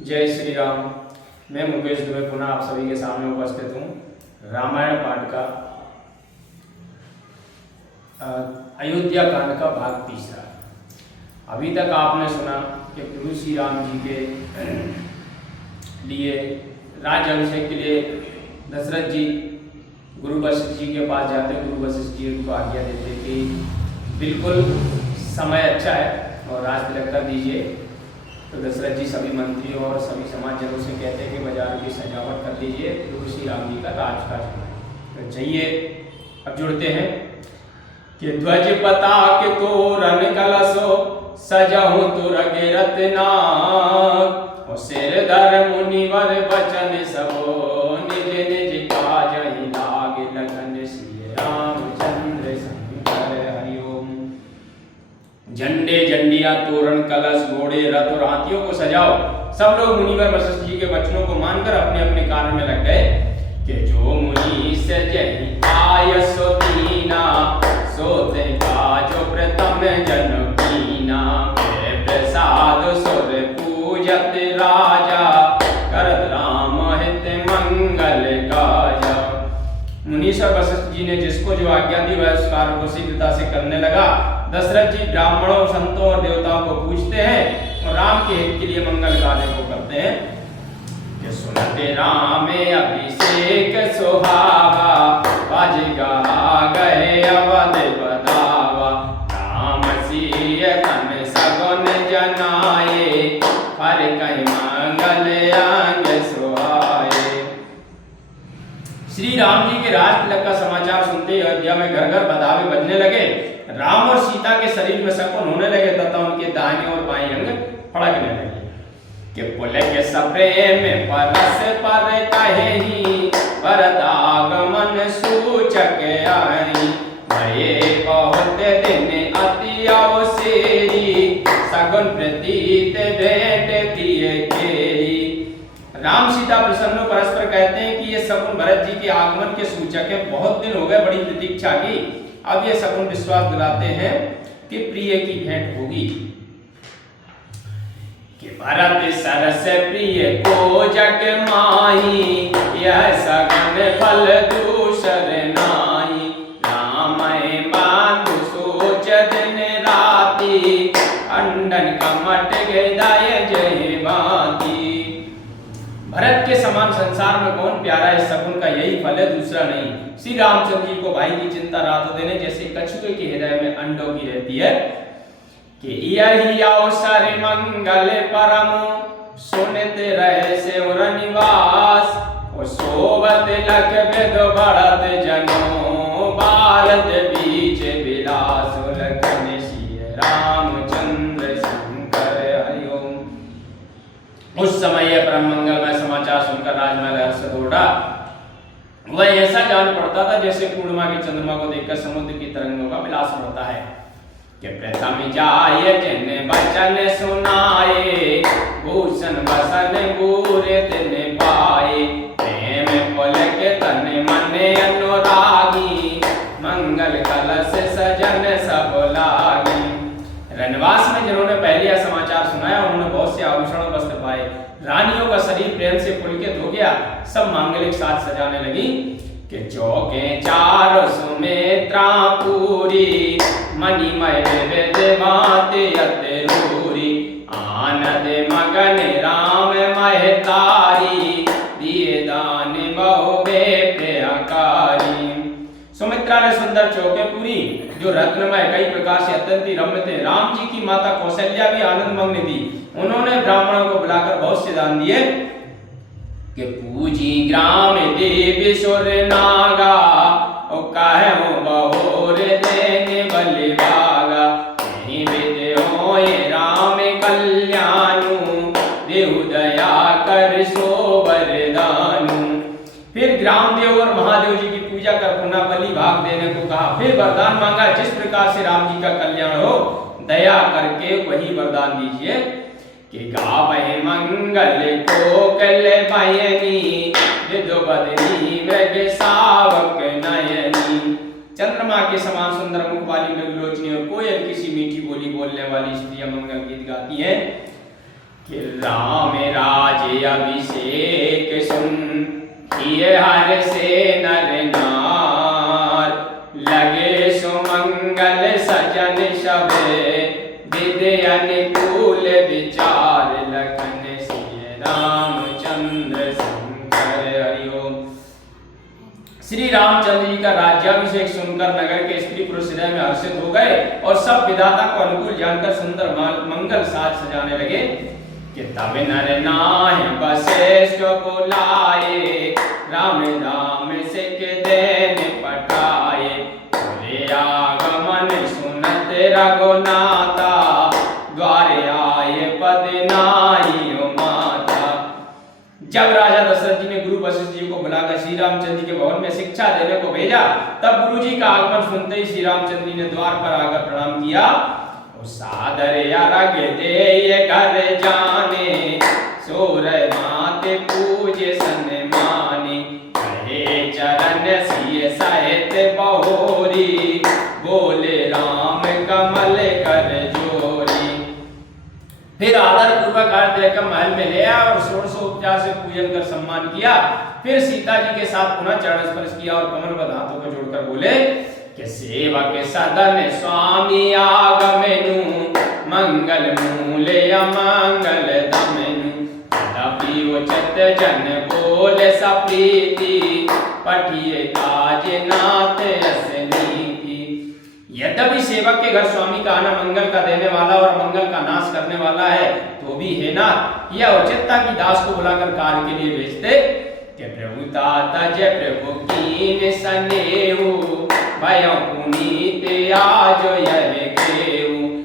जय श्री राम। मैं मुकेश दुबे पुनः आप सभी के सामने उपस्थित हूँ। रामायण पाठ का अयोध्या कांड का भाग तीसरा। अभी तक आपने सुना कि प्रभु श्री राम जी के लिए राज्याभिषेक के लिए दशरथ जी गुरु वशिष्ठ जी के पास जाते, गुरु वशिष्ठ जी उनको आज्ञा देते कि बिल्कुल समय अच्छा है और राज तिलक कर दीजिए। तो दशरथ जी सभी मंत्रियों और सभी समाजजनों से कहते हैं कि बाजार की सजावट कर लीजिए, प्रभु श्री राम जी का राजकाज है। तो चाहिए अब जुड़ते हैं कि ध्वज पताक तोरण कलशो सजहु तुरगे रत्नाक और सिर धर मुनिवर बचन सबो निज निज काज ही लाग लगन श्री रामचंद्र शंकर हरिओम। झंडे झंडिया तोरण कलश घोड़े रथ और हाथियों को सजाओ। सब लोग मुनिवर वशिष्ठ जी के वचनों को मानकर अपने अपने कार्य में लग गए कि जो मुनि सजहि आय सो दीना सोते का जो प्रथम जन कीना प्रसाद सुर पूजत राजा करत राम हित मंगल काजा। मुनीश्वर वशिष्ठ जी ने जिसको जो आज्ञा दी वह उस कार्य को शीघ्रता से करने लगा। दशरथ जी ब्राह्मणों संतों और देवताओं को पूजते हैं और राम के हित के लिए मंगल कार्य को करते हैं कि सुनते राम अभिषेक सुहावा बाजिगा गए अवध बदावा राम सिय कन सगुन जनाए हर कहीं मंगल अंग सुहाए। श्री राम जी के राज तिलक का समाचार सुनते ही अयोध्या में घर घर बधावे बजने लगे। राम और सीता के शरीर में शकुन होने लगे तथा उनके दाहिने और बाएं अंग फड़कने लगे कि पुल के सप्रेम परस पर कहे ही भरत आगमन सूचक आई भये बहुत दिन अति अवसेरी सगुन प्रतीत भेंट दिए केरी। राम सीता प्रसन्न परस्पर कहते हैं कि ये शकुन भरत जी के आगमन के सूचक है। बहुत दिन हो गए बड़ी प्रतीक्षा की, अब ये शकुन विश्वास दिलाते हैं कि प्रिय की भेंट होगी कि भरत सरस प्रिय को जग माही यह सगुन फल दूसर नाई राम बांधु सोच दिन राती अंडन कमट हृदय जय बाती। भरत के समान संसार में कौन प्यारा है, शकुन का यही फल है, दूसरा नहीं। श्री रामचंद्र जी को भाई की चिंता रातों दिन जैसे कछुए के हृदय में अंडों की रहती है कि यही अवसर मंगल परम सुनित रहे से निवास और सोबत लख वेद बढ़त जनो भारत बीच विलास लखन श्री रामचंद्र शंकर हरिओम। उस समय यह परम मंगलमय समाचार सुनकर राजमहल हर्ष से दौड़ा। वह ऐसा जान पड़ता था जैसे पूर्णिमा के चंद्रमा को देखकर समुद्र की तरंगों का विलास बढ़ता है कि प्रथम जाय जिन वचन सुनाए भूषण बसन बूरे दिन पाए प्रेम पुलक तन मन अनुरागी मंगल कलश सजन सब लागी। रनवास में जिन्होंने पहले यह समाचार सुनाया उन्होंने बहुत से आभूषण वस्त्र पाए। रानियों का शरीर प्रेम से पुलकित हो गया। सब मांगलिक साज सजाने लगी कि चौके चार सुमित्रा पूरी मणिमय विविध भांति अतरूरी आनंद मगन राम महतारी दिए दान बहु प्रियकारी। सुमित्रा ने सुंदर चौके पूरी जो रत्नमय कई प्रकार से अत्यंत रम्य थे। राम जी की माता कौशल्या भी आनंद मग्न थी। उन्होंने ब्राह्मणों को बुलाकर बहुत से दान दिए कि पूजी ग्राम देवी सुर नागा और काहे हो बहोर देने बलिभागा नहीं विदे होए राम कल्याणु देहु दया कर सो वरदानु। फिर ग्रामदेव और महादेव जी की पूजा कर पुनः बलि भाग देने को कहा। फिर वरदान मांगा जिस प्रकार से राम जी का कल्याण हो दया करके वही वरदान दीजिए कि गावै मंगल को कल भयनी विदुबदनी मृग सावक नयनी। चंद्रमा के समान सुंदर मुख वाली मृगलोचनी और कोयल किसी मीठी बोली बोलने वाली स्त्रियां मंगल गीत गाती हैं कि राम राज अभिषेक सुन किए हर से नर नार, लगे सुमंगल सजन सब विधि अनुकूल विचार, लखन सिय रामचंद्र शंकर। हरिओम। श्री रामचंद्र जी का राज्याभिषेक सुनकर नगर के स्त्री पुरुष हृदय में हर्षित हो गए और सब विधाता को अनुकूल जानकर सुंदर मंगल साज सजाने लगे कि तब नर नाहि वशिष्ठ बुलाए, राम राम सिख देन पठाए, बोले आगमन सुनत रघुनाथा, द्वारे आए पद नाई माता। जब राजा दशरथ जी ने गुरु वशिष्ठ जी को बुलाकर श्री रामचंद्र जी के भवन में शिक्षा देने को भेजा, तब गुरु जी का आगमन सुनते ही श्री रामचंद्र जी ने द्वार पर आकर प्रणाम किया। सादर अर्घ दे घर जाने, सोर माते पूजे सन्माने, कहे चरण सिय सहित बहोरी, बोले राम कमल कर जोरी। फिर आदर पूर्वक अर्घ देकर महल में ले आया और षोडशोपचार से पूजन कर सम्मान किया। फिर सीता जी के साथ पुनः चरण स्पर्श किया और कमलबद्ध हाथों को जोड़कर बोले कि सेवक सदन स्वामी आगमनु, मंगल मूल अमंगल दमनु, तदपि उचित जन बोल सप्रीति, पठिए काज नाथ असनीति। यद्यपि सेवक के घर स्वामी का आना मंगल का देने वाला और मंगल का नाश करने वाला है, तो भी है ना यह उचित था कि दास को बुलाकर कार्य के लिए भेजते कि प्रभु ताता जय प्रभु कीन सनेहु, भयो पुनीत आज यह केहू,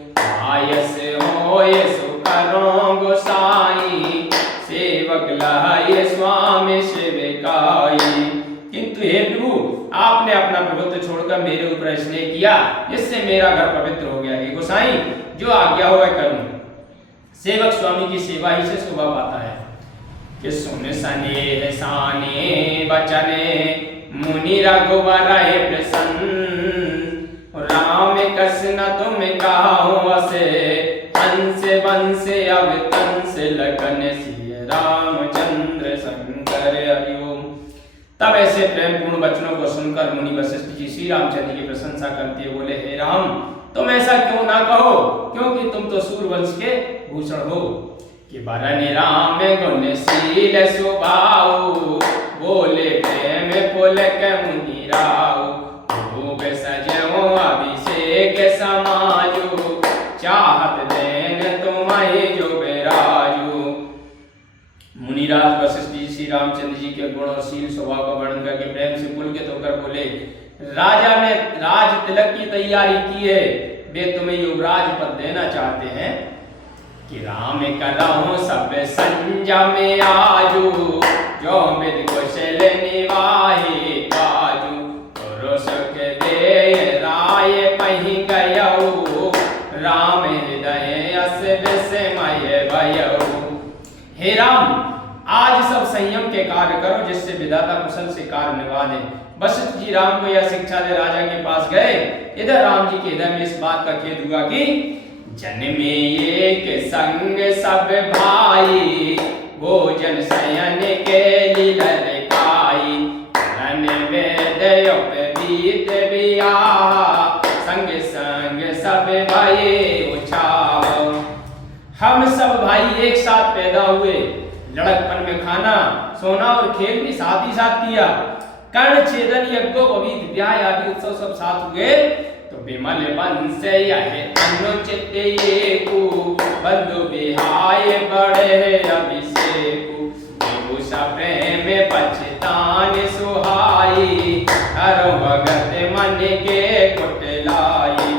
आयस होय सुकरों गोसाई, सेवक लहाय स्वामी सेविकाई। किंतु हे प्रभु, आपने अपना प्रभुत्व छोड़कर मेरे ऊपर स्नेह किया, जिससे मेरा घर पवित्र हो गया। हे गोसाई, जो आज्ञा हो वह करूं। सेवक स्वामी की सेवा ही से शोभा पाता है कि सुन सनेह साने बचने, मुनि रघुवर प्रसन्न, राम कस न तुम कहो असे, हंस वंश अब तंस लखन सिय रामचंद्र शंकर। हरिओम। तब ऐसे प्रेम पूर्ण वचनों को सुनकर मुनि वशिष्ठ जी श्री रामचंद्र की प्रशंसा करते बोले, हे राम, तुम ऐसा क्यों ना कहो, क्योंकि तुम तो सूर्यवंश के भूषण हो। कि बरन राम गुणशील स्वभाव, बोले प्रेम पुलक मुनि राव, खूब सजो अभिषेक समाजो, चाहत देन तुम्हारे जो बेराजो। मुनिराज वशिष्ठ जी श्री रामचंद्र जी के गुण और शील स्वभाव का वर्णन करके प्रेम से पुलकित होकर बोले, राजा ने राज तिलक की तैयारी की है, वे तुम्हें युवराज पद देना चाहते हैं। कि राम करहु सब संजम आजू, जो विद कुशल निवाहि काजू, पुरुष के दे राय पहि गयऊ, राम हृदय अस विस्मय भयऊ। हे राम, आज सब संयम के कार्य करो, जिससे विधाता कुशल से कार्य निभा दे। वशिष्ठ जी राम को यह शिक्षा दे राजा के पास गए। इधर राम जी के हृदय में इस बात का खेद हुआ कि जन्मे एक संग सब भाई, भोजन शयन के लीलर खाई, रन वेद उपवीत बियाह, संग संग सब भाई उछाओ। हम सब भाई एक साथ पैदा हुए, लड़कपन में खाना सोना और खेल भी साथ ही साथ किया, कर्ण छेदन यज्ञोपवीत ब्याह आदि उत्सव सब साथ हुए। तो विमल वंश यह अनुचित येकु, बंधु बिहाय बड़े अभिषेकु, विभूषा प्रेम पछतान सुहाई, हर भगत मन के कुटलाई।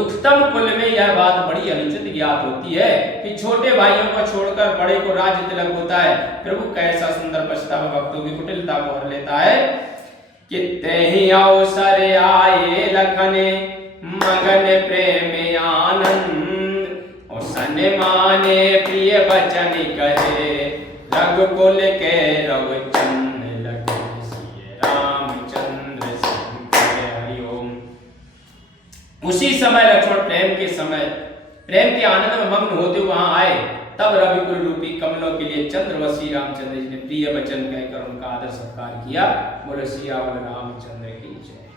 उत्तम कुल में यह बात बड़ी अनुचित ज्ञात होती है कि छोटे भाइयों को छोड़कर बड़े को राज्य तिलक होता है। प्रभु कैसा सुंदर पछतावा भक्तों की कुटिलता को हर लेता है। कितने ही अवसर आए लखने, मगन प्रेम आनंद, और सन्माने प्रिय वचन कहे, रघुकुल के रघुचंद्र लखन सिय रामचंद्र शंकर। हरिओम। उसी समय लक्ष्मण प्रेम के आनंद में मग्न होते वहां आए। तब रविकुल रूपी कमलों के लिए दिए चंद्र व श्री रामचंद्र जी ने प्रिय वचन कहकर उनका आदर सत्कार किया। बोले सियावर रामचंद्र की जय।